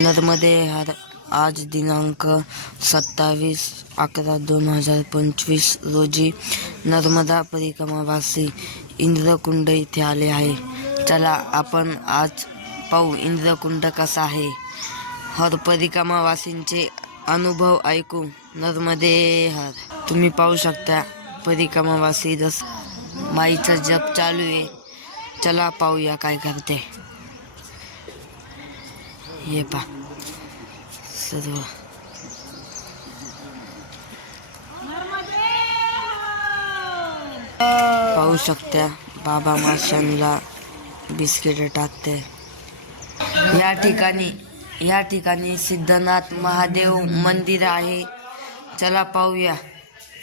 नर्मदे हर आज दिनांक 27/11/2025 रोजी नर्मदा परिक्रमावासी इंद्रकुंड इथे आले आहे. चला आपण आज पाहू इंद्रकुंड कसा आहे. हर परिक्रमावासींचे अनुभव ऐकू. नर्मदे हर. तुम्ही पाहू शकता परिक्रमावासी माईचा जप चालू आहे. चला पाहूया काय करते. ये पा सर्व पाहू शकता. बाबा माशांना बिस्किट टाकते. या ठिकाणी सिद्धनाथ महादेव मंदिर आहे. चला पाहूया.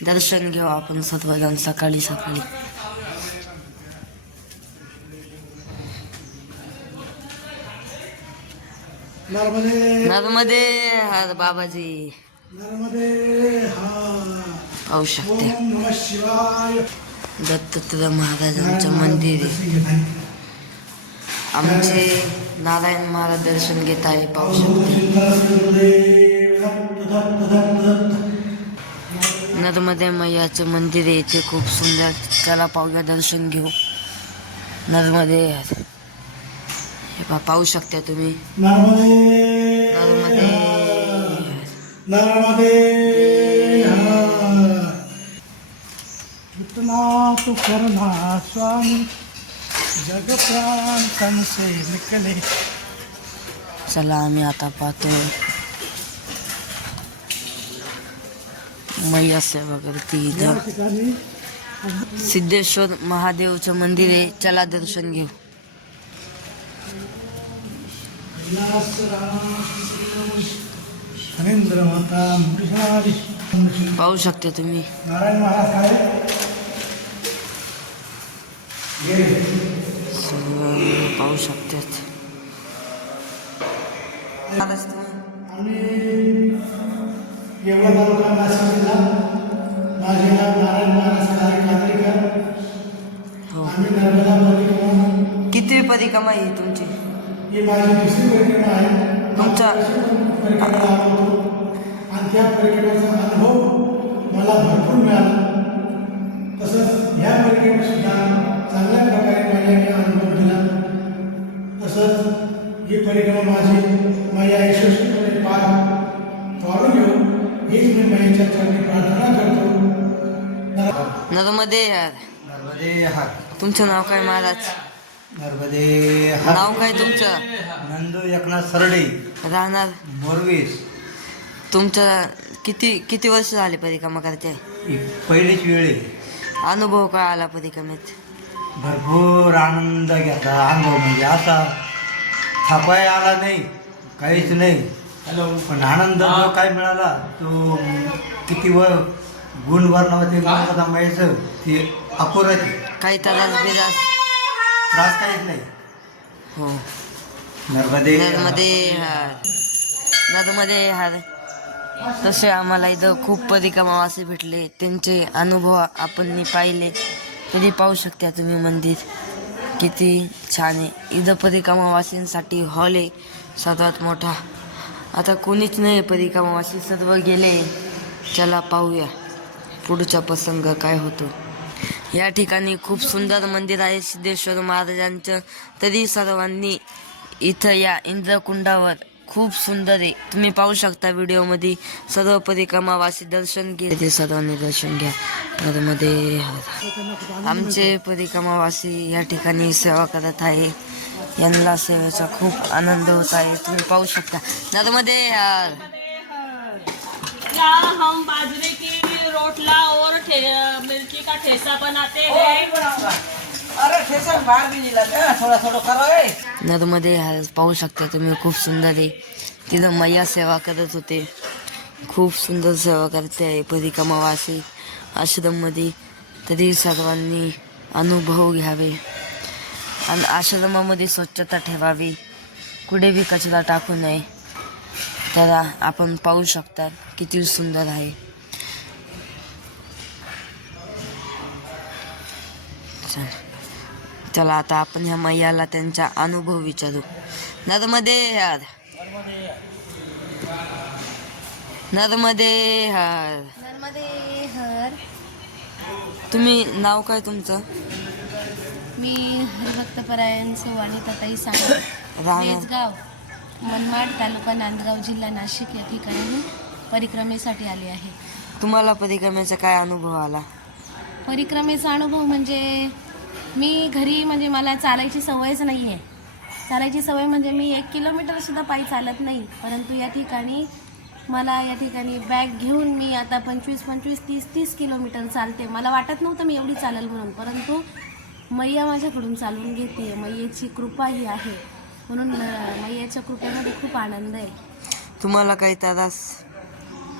दर्शन घेऊ आपण सर्वजण सकाळी. नर्मदे हर बाबाजी. पाहू शकते दत्तात्रय महाराजांचं मंदिर आहे. आमचे नारायण महाराज दर्शन घेत आहे. पाहू शकते नर्मदे मैयाचं मंदिर आहे. इथे खूप सुंदर. चला पाहूया दर्शन घेऊ. नर्मदे हर. पाहू शकता तुम्ही नर्मदे इतना तो करना स्वामी जग प्राण तन से निकले. चला आम्ही आता पाहतो मैया सेवा करते. इथं सिद्धेश्वर महादेवचं मंदिर आहे. चला दर्शन घेऊ. पाहू शकता तुम्ही नारायण महाराज पाहू शकतात. आम्ही येवला तालुका नाशिक जिल्हा. माझे नाव नारायण महाराज कात्रीकर. आम्ही नर्मदा परिक्रमा. किती परिक्रमा आहे तुमची? ही माझी दुसरी परिक्रमा आहे. तुमचा परिक्रमाला आलो होतो आणि त्या परिक्रमेचा अनुभव मला भरपूर मिळाला. तसंच ह्या परिक्रमेसुद्धा चांगल्या प्रकारे मैयाने अनुभव दिला. तसंच ही परिक्रमा माझी मैया यशस्वीपणे पाडून घेऊ हीच मी मैयाच्या चरणी प्रार्थना करतो. नर्मदे हर. तुमचं नाव काय महाराज? नर्मदे नाव काय तुमचं? नंदू एकनाथ सरडे. राहणार बोरवीस. तुमचं किती वर्ष झाले परिक्रमा करते? पहिलीच वेळ आहे. अनुभव काय आला परिक्रमेत? भरपूर आनंद घेतला. अनुभव म्हणजे असा थापाय आला नाही, काहीच नाही. पण आनंद जो काय मिळाला तो किती गुण वर्णवते मायाचं ते अपुरच. काही त्रास काहीच नाही. हो. नर्मदे हर. तसे आम्हाला इथं खूप परिक्रमावासी भेटले. त्यांचे अनुभव आपण पाहिले. तरी पाहू शकता तुम्ही मंदिर किती छान आहे. इथं परिक्रमावासींसाठी हॉल आहे सर्वात मोठा. आता कोणीच नाही परिक्रमावासी, सर्व गेले. चला पाहूया पुढचा प्रसंग काय होतो. या ठिकाणी खूप सुंदर मंदिर आहे सिद्धेश्वर महाराजांचं. तरी सर्वांनी इथं या इंद्रकुंडावर खूप सुंदर आहे. तुम्ही पाहू शकता व्हिडिओमध्ये. सर्व परिक्रमावासी दर्शन घेते. सर्वांनी दर्शन घ्या. नर्मदे हर. आमचे परिक्रमावासी या ठिकाणी सेवा करत आहे. यांना सेवेचा खूप आनंद होत आहे. तुम्ही पाहू शकता. नर्मदे हर. क्या हम बाजरे की रोटला और मिर्ची का ठेसा बनाते हैं. अरे ठेसा बाहर भी नहीं लगा. थोड़ा करो. नर्मदे हर. पाहू शकता तुम्ही खूप सुंदर आहे. तिथं मैया सेवा करत होते. खूप सुंदर सेवा करते आहे परिक्रमावासी आश्रममध्ये. तरी सर्वांनी अनुभव घ्यावे आणि आश्रमामध्ये स्वच्छता ठेवावी. कुठे बी कचरा टाकू नये. त्याला आपण पाहू शकता किती सुंदर आहे. चला आता आपण ह्या मैयाला त्यांचा अनुभव विचारू. नर्मदे हर. नर्मदे हर. नर्मदे हर. तुम्ही नाव काय तुमचं? मी हरिभक्तपरायण सुवाणी ताई सांग राहणार बेजगाव मनमाड तालुका नांदगाव जिल्हा नाशिक या ठिकाणी परिक्रमेसाठी आले आहे. तुम्हाला परिक्रमेचा काय अनुभव आला? परिक्रमेचा अनुभव म्हणजे मी घरी म्हणजे मला चालायची सवयच नाही आहे. चालायची सवय म्हणजे मी 1 किलोमीटरसुद्धा पायी चालत नाही. परंतु या ठिकाणी बॅग घेऊन मी आता 25, 30 किलोमीटर चालते. मला वाटत नव्हतं मी एवढी चालेल म्हणून, परंतु मैया माझ्याकडून चालवून घेते. मैयेची कृपा ही आहे म्हणून मैयाच्या कृपेमध्ये खूप आनंद आहे. तुम्हाला काही त्रास?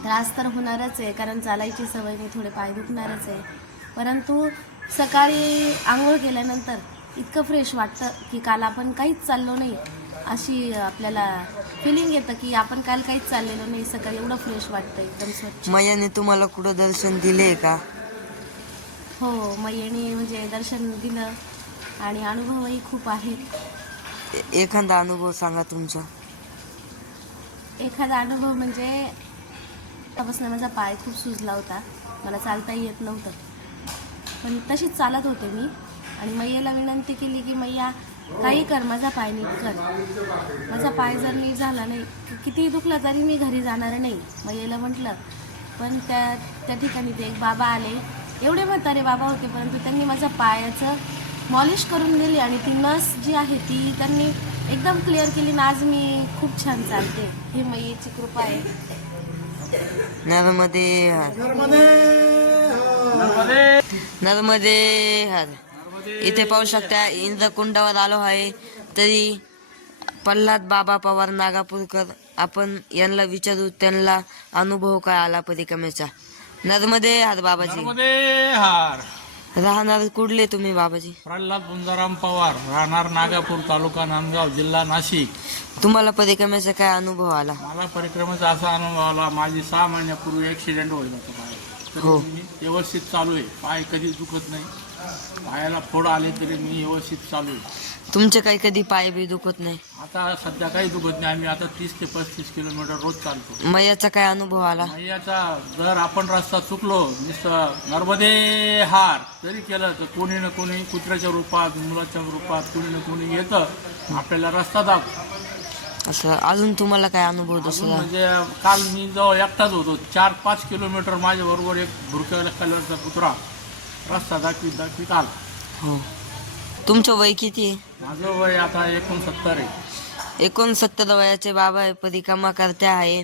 त्रास तर होणारच आहे, कारण चालायची सवय नाही, थोडे पाय दुखणारच आहे. परंतु सकाळी आंघोळ केल्यानंतर इतकं फ्रेश वाटतं की काल आपण काहीच चाललो नाही अशी आपल्याला फिलिंग येतं की आपण काल काहीच चाललेलो नाही. सकाळी एवढं फ्रेश वाटतं, एकदम स्वच्छ. मैयाने तुम्हाला कुठं दर्शन दिले का? हो, मैयाने म्हणजे दर्शन दिलं आणि अनुभवही खूप आहेत. एखादा अनुभव सांगा तुमचा. एखादा अनुभव म्हणजे त्यापासून माझा पाय खूप सुजला होता, मला चालताही येत नव्हतं, पण तशीच चालत होते मी आणि मैयाला विनंती केली की मैया काही कर, माझा पाय नीट कर. माझा पाय जर नीट झाला नाही, कितीही दुखलं तरी मी घरी जाणार नाही मैयाला म्हटलं. पण त्या ठिकाणी ते एक बाबा आले, एवढे म्हातारे बाबा होते, परंतु त्यांनी माझ्या पायाचं मॉलिश करून दिली आणि ती नस जी आहे ती त्यांनी एकदम क्लिअर केली आणि आज मी खूप छान चालते. ही मैयाची कृपा आहे. नर्मदे हर. नर्मदे हर. इथे पाहू शकता इंद्रकुंडावर आलो आहे, तरी प्रल्हाद बाबा पवार नागापूरकर, आपण यांना विचारू त्यांना अनुभव काय आला परिक्रमेचा. नर्मदे हर बाबाजी. नर्मदे हार. राहणार कुठले तुम्ही बाबाजी? प्रल्हाद बुंजाराम पवार, राहणार नागापूर, तालुका नांदगाव, जिल्हा नाशिक. तुम्हाला परिक्रमेचा काय अनुभव आला? मला परिक्रमेचा असा अनुभव आला, माझी 6 महिन्यापूर्वी ॲक्सिडेंट होईल होता पाय, हो. तरी मी व्यवस्थित चालू आहे. पाय कधीच दुखत नाही, पायाला फोड आले तरी मी व्यवस्थित चालू आहे. तुमचे काही कधी पाय बी दुखत नाही? आता सध्या काही दुखत नाही. आम्ही आता 30 ते 35 किलोमीटर रोज चालतो. मैयाचा काय अनुभव आला? मैयाचा जर आपण रस्ता चुकलो, नुसतं नर्मदे हार जरी केलं तर कोणी ना कोणी कुत्र्याच्या रूपात, मुलाच्या रूपात कोणी ना कोणी येतं, आपल्याला रस्ता दाखवतं. असं अजून तुम्हाला काय अनुभव अजून दुसरा? म्हणजे काल मी जवळ एकटाच होतो, 4-5 किलोमीटर माझ्याबरोबर एक भुरक्या कलरचा कुत्रा रस्ता दाखवीत आला. हो. तुमचं वय किती आहे? माझं वय आता 69 आहे. 69 वयाचे बाबा आहे, परिक्रमा करते आहे.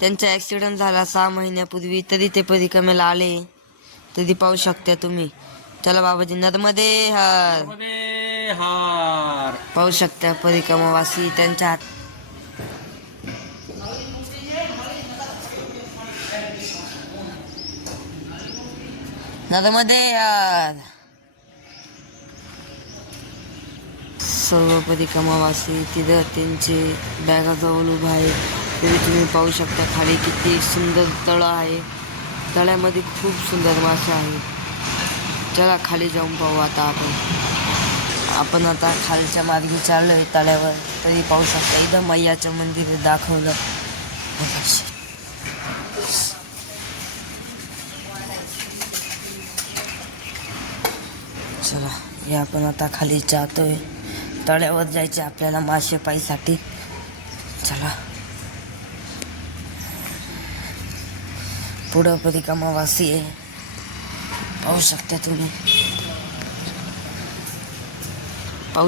त्यांचा ॲक्सिडेंट झाला 6 महिन्यापूर्वी, तरी ते परिक्रमेला आले. तरी पाहू शकता तुम्ही. चला बाबाजी, नर्मदे हर. नर्मदे हार. पाहू शकता परिक्रमावासी त्यांच्या हात. नर्मदे हर. सर्व परिक्रमावासी तिथं त्यांचे बॅगाजवळ उभा आहे. तरी तुम्ही पाहू शकता खाली किती सुंदर तळं आहे. तळ्यामध्ये खूप सुंदर मासे आहे. चला खाली जाऊन पाहू आता आपण आता खालच्या मार्गी चाललो आहे तळ्यावर. तरी पाहू शकता इथं मैयाचं मंदिर दाखवलं. चला या आपण आता खाली जातोय. तळ्यावर जायचे आपल्याला मासे पाईसाठी. चला पुढं परिक्रमावासी आहे, पाहू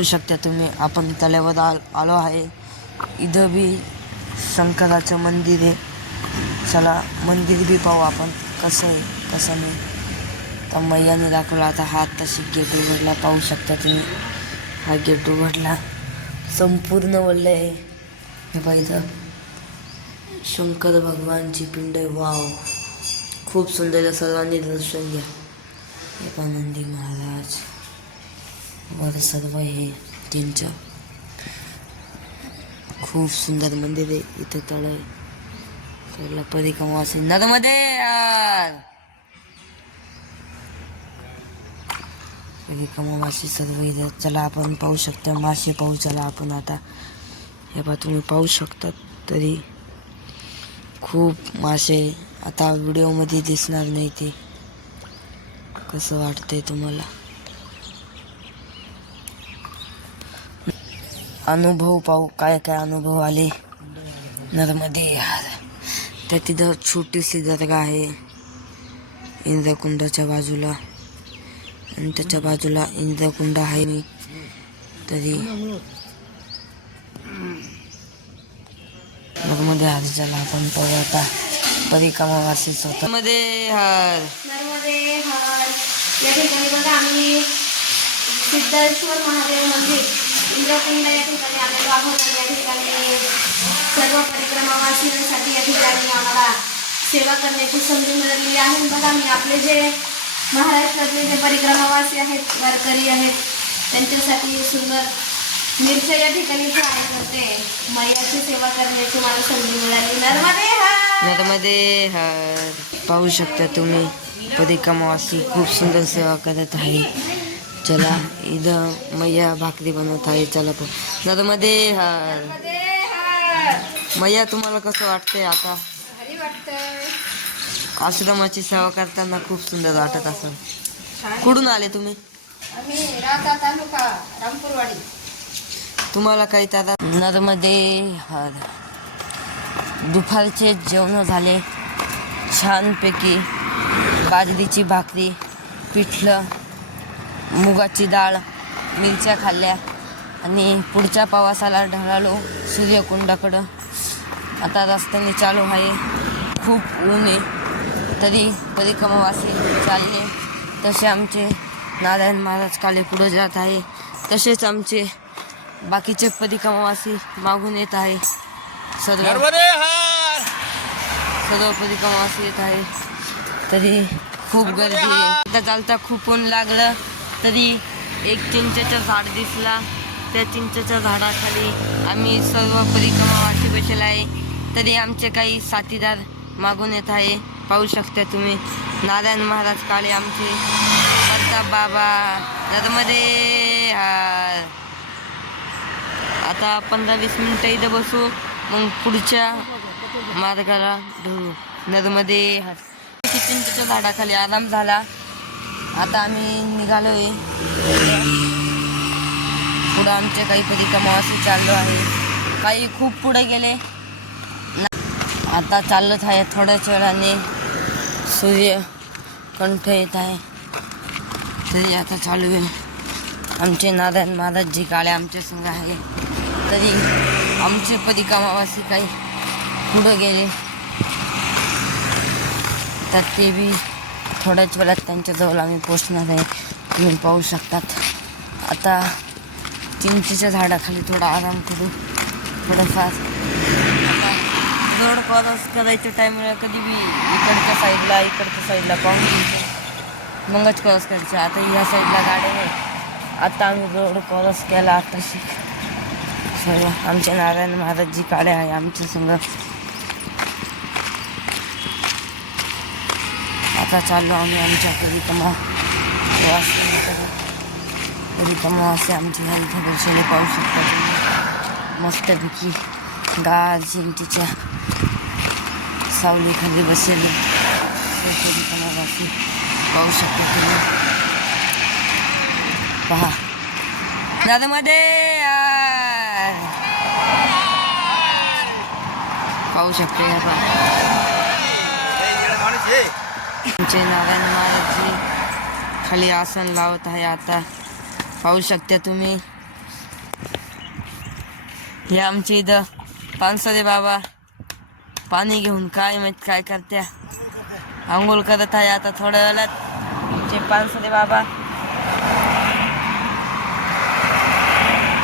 शकता तुम्ही. आपण तळ्यावर आलो आहे. इथं बी शंकराचं मंदिर आहे. चला मंदिर बी पाहू आपण कसं आहे कसं नाही. तर मैयाने दाखवला आता हात तशी गेट उघडला. पाहू शकता तुम्ही, हा गेट उघडला, संपूर्ण ओढलं आहे. हे पाहिलं शंकर भगवानची पिंड आहे. वाव, खूप सुंदर. सर्वांनी दर्शन घ्या. हे पानंदी महाराज वर सर्व हे त्यांच्या खूप सुंदर मंदिर आहे. इथं तळ आहे. तळला परिक्रमावासी नर्मदे हर. परिक्रमावासी सर्व इथं. चला आपण पाहू शकता मासे पाहू. चला आपण आता हे बा तुम्ही पाहू शकतात तरी खूप मासे आता व्हिडिओमध्ये दिसणार नाही ते. कसं वाटतंय तुम्हाला? अनुभव पाहू, काय काय अनुभव आले नर्मदे हार. त्या तिथं छोटीशी दर्गा आहे इंद्रकुंडाच्या बाजूला, आणि त्याच्या बाजूला इंद्रकुंड आहे. मी तरी नर्मदे हार ज्याला आपण पाहू आता परिक्रमावासीच होता. नर्मदे हार. नर्मदे हर. या ठिकाणी बघा आम्ही सिद्धेश्वर महादेव मंदिर इंद्रकुंड या ठिकाणी आलेलो आहोत. आणि या ठिकाणी सर्व परिक्रमावासींसाठी या ठिकाणी आम्हाला सेवा करण्याची संधी मिळालेली आहे. बघा मी आपले जे महाराष्ट्रातले जे परिक्रमावासी आहेत, वारकरी आहेत, त्यांच्यासाठी सुंदर मिरच्या या ठिकाणी फ्राय करते. मैयाची सेवा करण्याची मला संधी मिळाली. नर्मदे हर. नर्मदे हार. पाहू शकता तुम्ही परिक्रमावासी खूप सुंदर सेवा करत आहे. चला इथं मैया भाकरी बनवत आहे. चला पण नर्मदे हार. मैया तुम्हाला कसं वाटतंय आता? आश्रमाची सेवा करताना खूप सुंदर वाटत असेल. कुठून आले तुम्ही? आम्ही राहता तालुका रामपूरवाडी. तुम्हाला काही त्याला नर्मदे हार. दुपारचे जेवण झाले छानपैकी. बाजरीची भाकरी, पिठलं, मुगाची डाळ, मिरच्या खाल्ल्या आणि पुढच्या प्रवासाला ढळालो सूर्यकुंडाकडं. आता रस्त्याने चालू आहे. खूप ऊन आहे तरी परिक्रमावासी चालले. तसे आमचे नारायण महाराज काले पुढे जात आहे. तसेच आमचे बाकीचे परिक्रमावासी मागून येत आहे. सर्व परिक्रमावासी येत आहे. तरी खूप गर्दी आहे. आता चालता खूप ऊन लागलं तरी एक चिंचेचं झाड दिसला. त्या चिंचेच्या झाडाखाली आम्ही सर्व परिक्रमावासी बसलेला आहे. तरी आमचे काही साथीदार मागून येत आहे. पाहू शकता तुम्ही नारायण महाराज काळे आमचे, प्रताप बाबा. नर्मदे हार. आता 15-20 मिनिटं इथं बसू, मग पुढच्या मार्गाला ढळू. नर्मदे हार. चिंचेच्या झाडाखाली आराम झाला. आता आम्ही निघालोय. पुढं आमचे काही परिक्रमावासी चाललो आहे. काही खूप पुढे गेले. आता चालत आहे. थोड्याच वेळाने सूर्य कंठ येत आहे. तरी आता चालू आहे. आमचे नारायण महाराजजी काळे आमच्या संग आहे. तरी आमचे परिक्रमावासी काही पुढं गेले तर ते बी थोड्याच वेळात त्यांच्याजवळ आम्ही पोचणार आहे. तुम्ही पाहू शकतात. आता चिंचेच्या झाडाखाली थोडा आराम करू. थोडंफार आता रोड क्रॉस करायच्या टाईमला कधी बी इकडच्या साईडला पाहून घ्यायचं, मगच क्रॉस करायचं. आता ह्या साईडला गाड्या नाही. आता आम्ही रोड क्रॉस केला. आता सर्व आमचे नारायण महाराजजी काळे आहे आमच्या संग. आता चाललो आम्ही आमच्या परिक्रमावासी आमची झाली खबरशेले. पाहू शकता मस्तपैकी गार चिंचेच्या सावलीखाली बसलेले परिक्रमावासी पाहू शकता तुम्ही. पहा नर्मदे हार. पाहू शकते. आमचे नारायण महाराजजी खाली आसन लावत आहे. आता पाहू शकता तुम्ही. हे आमचे इथं पानसरे बाबा पाणी घेऊन काय माहित काय करत्या, आंघोळ करत आहे. आता थोड्या वेळात आमचे पानसरे बाबा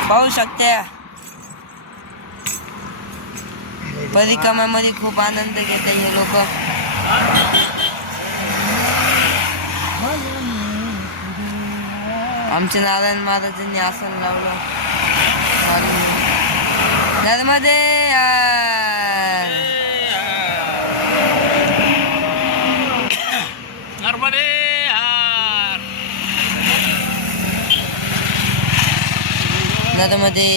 पाहू शकता. परिक्रमामध्ये खूप आनंद घेत हे लोक. आमचे नारायण महाराजांनी आसन लावलं. नर्मदे हार. नर्मदे हार. नर्मदे